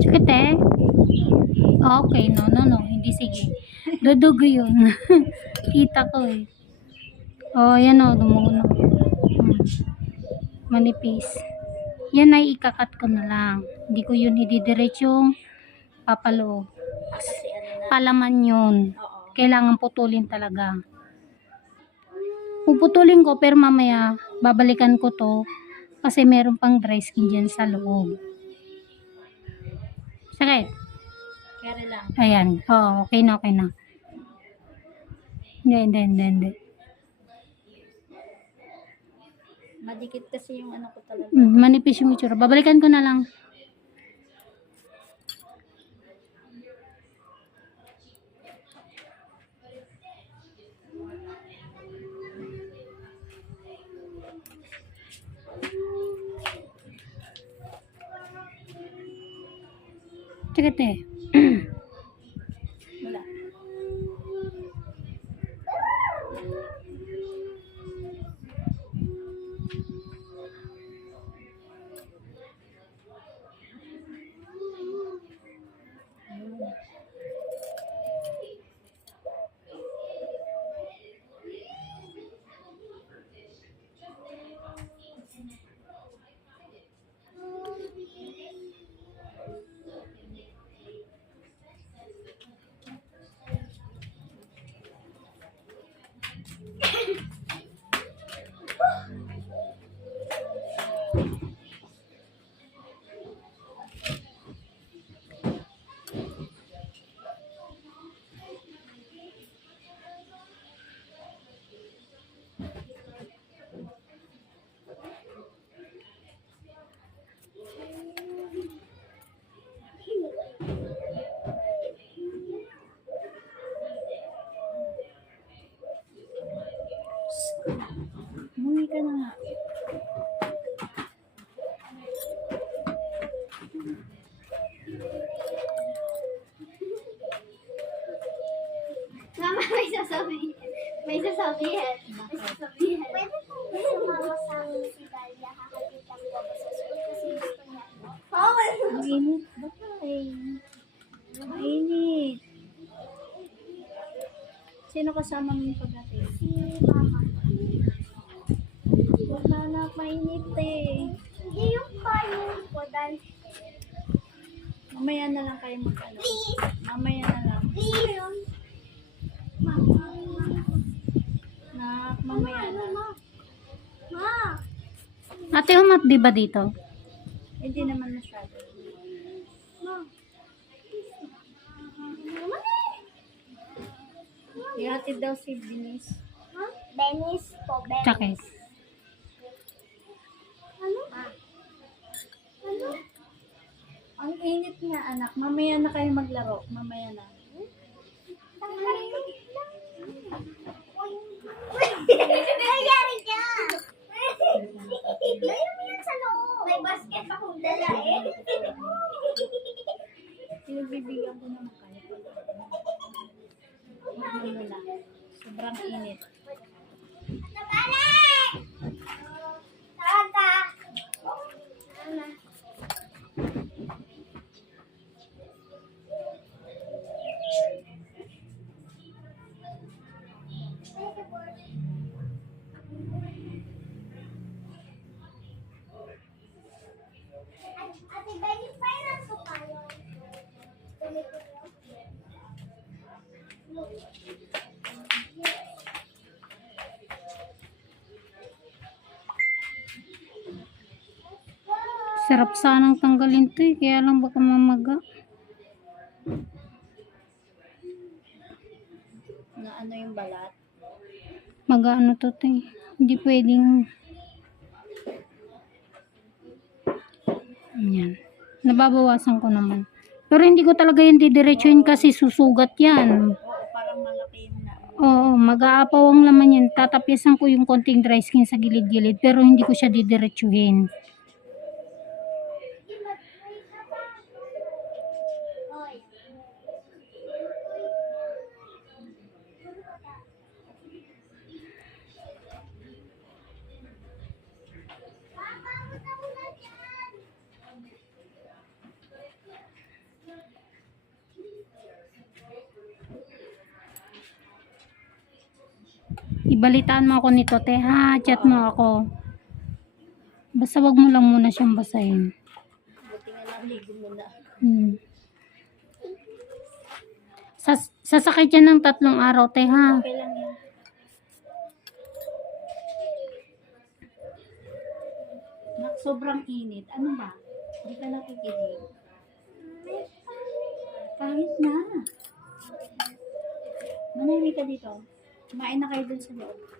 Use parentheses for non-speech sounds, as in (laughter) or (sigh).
Sakit. Okay, no, no, no. Hindi, sige. Dudugo yun. (laughs) Kita ko eh. Oh, yan o, dumuno. Hmm. Manipis. Yan ay ikakat ko na lang. Hindi ko yun. Kasi ano na. Palaman yun. Kailangan putulin talaga. Puputulin ko pero mamaya babalikan ko to kasi meron pang dry skin dyan sa loob. Lang. Ayan. Oo, okay na, okay na. Hindi, hindi, hindi, hindi. Madikit kasi yung ano ko talaga. Mm, manipis yung itsura. Babalikan ko na lang. Sakit sasabihin. May sasabihin. Pwede ba sumama sa amin si Dalia? Kakakita ko ba sa school kasi gusto niya. Oo, Ang init. Ang init. Sino kasama mo pagdating? si Mama. Wala na, mainit eh. Hindi yung kayo ko dahil Mamaya na lang kayo mag-ano. Mamaya na lang. Ate, umat di ba dito? Hindi naman masyado. Ihatid daw si Denise. Ha? Benis po, Benis. Sakit. Ano? Ano? Ang init nga anak. Mamaya na kayo maglaro. Mamaya na. Nangyari ka! Mayroon mo yan sa loob. May basket akong dala eh. Pinagbibigyan ko naman kayo. Ano na lang. Sobrang Sarap sanang tanggalin to eh. Kaya lang baka mamaga. Na ano yung balat. Mag-ano to to eh. Hindi pwedeng... Yan. Nababawasan ko naman. Pero hindi ko talaga yung didiretsuhin kasi susugat yan. Oo, parang malaki yung na. Oo, mag-aapaw ang laman yan. Tatapyasan ko yung konting dry skin sa gilid-gilid pero hindi ko siya didiretsuhin. Ibalitaan mo ako nito, te ha. Chat mo ako. Basta wag mo lang muna siyang basahin. Buti mo na. Hmm. Sas sasakit yan ng tatlong araw, te ha. Okay lang yan. Nak, sobrang init. Ano ba? Hindi ka nakikinig. Kahit na. Manahimik ka dito. Kumain na kayo dun sa loob.